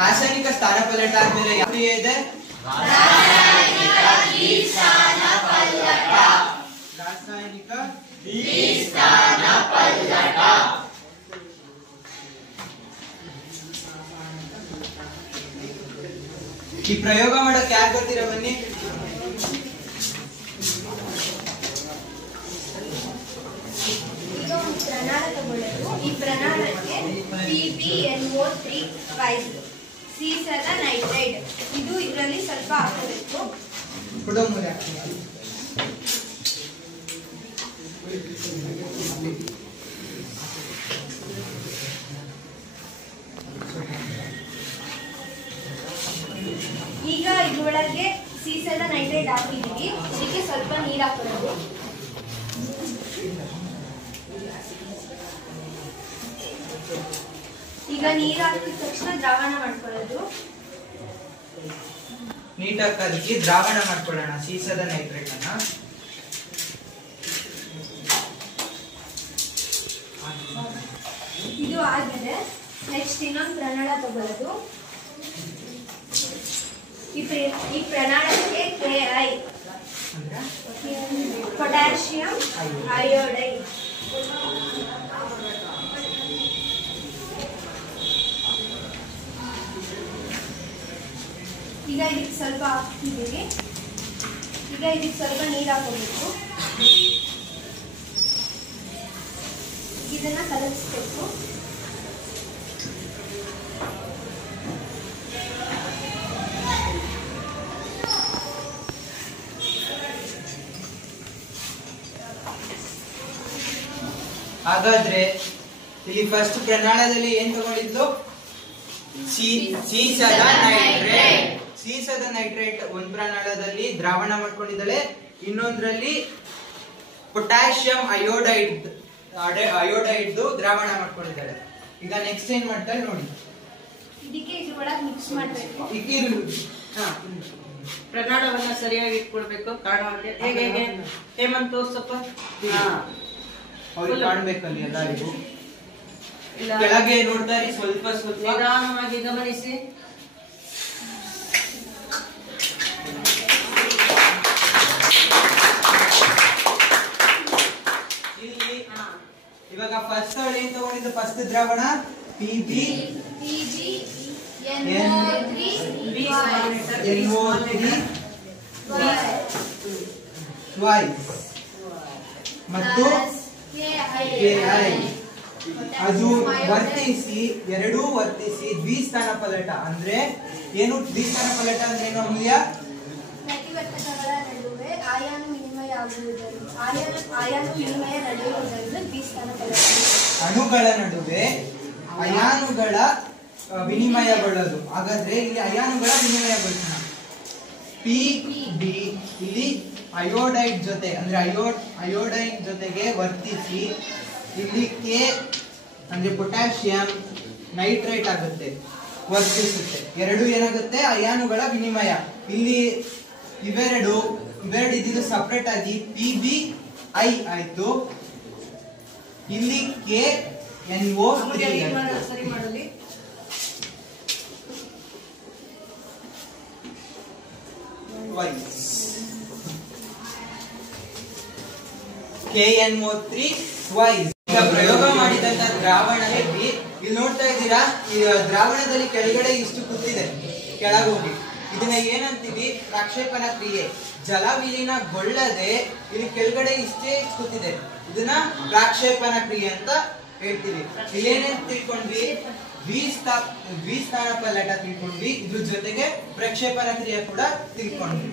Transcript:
ರಾಸಾಯನಿಕ ಸ್ಥಾನಪಲ್ಲಟ ಆದ್ಮೇಲೆ ಯಾವ ಕ್ರಿಯೆ ಇದೆ? ರಾಸಾಯನಿಕ ದ್ವಿಸ್ಥಾನಪಲ್ಲಟ. ಈ ಪ್ರಯೋಗ ಮಾಡಕ್ಕೆ ಯಾರು ಬರ್ತೀರಾ ಬನ್ನಿ. ಪ್ರಣಾಳ ತಗೊಳ್ಳೋದು. ಈ ಪ್ರಣಾಳಕ್ಕೆ PbNO3 ಸೀಸದ ನೈಟ್ರೈಡ್ ಇದು ಇದರಲ್ಲಿ ಸ್ವಲ್ಪ ಹಾಕಬೇಕು. ಈಗ ಇದರೊಳಗೆ ಸೀಸದ ನೈಟ್ರೈಡ್ ಹಾಕಿದೀವಿ. ಇದಕ್ಕೆ ಸ್ವಲ್ಪ ನೀರು ಹಾಕೊಳ್ಳೋದು. ಈಗ ನೀರು ಹಾಕಿದ ತಕ್ಷಣ ದ್ರಾವಣ ಮಾಡ್ಕೊಳ್ಳೋದು. ನೀಟಾಗಿ ಕಲಕಿ ದ್ರಾವಣ ಮಾಡ್ಕೊಳ್ಳೋಣ ಸೀಸದ ನೈಟ್ರೇಟ್ ಅನ್ನ. ಇದು ಆಗಿದೆ. ನೆಕ್ಸ್ಟ್ ಇನ್ನೊಂದು ಪ್ರಣಾಳ ತಗೊಳ್ಳೋದು. ಈ ಪ್ರಣಾಳಕ್ಕೆ Ki ಪೊಟ್ಯಾಷಿಯಂ ಅಯೋಡೈಡ್. ಈಗ ಇದಕ್ಕೆ ಸ್ವಲ್ಪ ಹಾಕ್ತಿದ್ದೀವಿ. ಈಗ ಇದಕ್ಕೆ ಸ್ವಲ್ಪ ನೀರು ಹಾಕೋಬೇಕು. ಇದನ್ನ ಕಲಗಿಸ್ಬೇಕು. ಹಾಗಾದ್ರೆ ಇಲ್ಲಿ ಫಸ್ಟ್ ಪ್ರಣಾಳದಲ್ಲಿ ಏನ್ ತಗೊಂಡಿದ್ಲು? ಸೀಸದ ನೈಟ್ರೇಟ್. ಸೀಸದ ನೈಟ್ರೇಟ್ ಒಂದ್ ಪ್ರಣಾಳದಲ್ಲಿ ದ್ರಾವಣ ಮಾಡ್ಕೊಂಡಿದ್ದಾಳೆ, ಇನ್ನೊಂದ್ರಲ್ಲಿ ಪೊಟ್ಯಾಷಿಯಂ ಅಯೋಡೈಡ್ ದ್ರಾವಣ ಮಾಡ್ಕೊಂಡಿದ್ದಾಳೆ. ಈಗ ನೆಕ್ಸ್ಟ್ ಏನ್ ಮಾಡ್ತಾಳೆ ನೋಡಿ. ಇದಕ್ಕೆ ಇದ್ರೊಳಗೆ ಮಿಕ್ಸ್ ಮಾಡಬೇಕು. ಪ್ರಣಾಳವನ್ನ ಸರಿಯಾಗಿ ಇಟ್ಕೊಳ್ಬೇಕು. ಕಾಣುವಂತೆ ಹೇಗೆ ಹೇಗೆ ಹೇಮಂತ್ ತೋರ್ಸಪ್ಪ. ಅವ್ರಿಗೆ ಕಾಣ್ಬೇಕಲ್ಲಿ ಎಲ್ಲರಿಗೂ. ಕೆಳಗೆ ನೋಡ್ತಾರೆ ಸ್ವಲ್ಪ ಸ್ವಲ್ಪ ನಿಧಾನವಾಗಿ ಗಮನಿಸಿ. ಇಲ್ಲಿ ಇವಾಗ ಫಸ್ಟ್ ಅವಳು ಏನ್ ತಗೊಂಡಿದ್ದು? ಫಸ್ಟ್ ದ್ರಾವಣ PbNO3 ಮತ್ತು Ki. ಅದು ಎರಡೂ ವರ್ತಿಸಿ ದ್ವಿಸ್ಥಾನ ಪಲ್ಲಟ. ಅಂದ್ರೆ ಏನು ದ್ವಿಸ್ಥಾನ ಪಲ್ಲಟ ಅಂದ್ರೆ ಏನು ಅಮೂಲ್ಯ? ಪ್ರತಿವರ್ತಕಗಳ ನಡುವೆ ಆಯಾನು ವಿನಿಮಯ ನಡೆಯುವುದರಿಂದ ದ್ವಿಸ್ಥಾನ ಪಲ್ಲಟ. ಅಣುಗಳ ನಡುವೆ ಅಯಾನುಗಳ ವಿನಿಮಯಗೊಳ್ಳೋದು. ಹಾಗಾದ್ರೆ ಇಲ್ಲಿ ಅಯಾನುಗಳ ವಿನಿಮಯಗೊಳ್ಳೋಣ. Pb ಇಲ್ಲಿ ಅಯೋಡೈಡ್ ಜೊತೆ ಅಂದ್ರೆ ಅಯೋಡೈಡ್ ಜೊತೆಗೆ ವರ್ತಿಸಿ ಇಲ್ಲಿ K ಅಂದ್ರೆ ಪೊಟ್ಯಾಷಿಯಂ ನೈಟ್ರೇಟ್ ಆಗುತ್ತೆ, ವರ್ತಿಸುತ್ತೆ. ಎರಡು ಏನಾಗುತ್ತೆ? ಅಯಾನುಗಳ ವಿನಿಮಯ. ಇಲ್ಲಿ ಇವೆರಡು ಇದ್ದಿದ್ದು ಸಪರೇಟ್ ಆಗಿ PbI ಆಯ್ತು. ಇಲ್ಲಿ KNO3 ಸರಿ ಮಾಡಲಿ. KNO3 ಈಗ ಪ್ರಯೋಗ ಮಾಡಿದಂತ ದ್ರಾವಣದಲ್ಲಿ ಇಲ್ಲಿ ನೋಡ್ತಾ ಇದ್ದೀರಾ, ಈ ದ್ರಾವಣದಲ್ಲಿ ಕೆಳಗಡೆ ಇಷ್ಟು ಕೂತಿದೆ, ಕೆಳಗೋಗಿ ಇದನ್ನ ಏನಂತೀವಿ? ಪ್ರಕ್ಷೇಪಣ ಕ್ರಿಯೆ. ಜಲ ವಿಲೀನಗೊಳ್ಳದೆ ಇಲ್ಲಿ ಕೆಳಗಡೆ ಇಷ್ಟೇ ಕೂತಿದೆ, ಇದನ್ನ ಪ್ರಕ್ಷೇಪಣ ಕ್ರಿಯೆ ಅಂತ ಹೇಳ್ತೀವಿ. ಇಲ್ಲೇನೇನ್ ತಿಳ್ಕೊಂಡ್ವಿ? ದ್ವಿಸ್ಥಾನ ಪಲ್ಲಟ ತಿಳ್ಕೊಂಡ್ವಿ, ಇದ್ರ ಜೊತೆಗೆ ಪ್ರಕ್ಷೇಪಣ ಕ್ರಿಯೆ ಕೂಡ ತಿಳ್ಕೊಂಡ್ವಿ.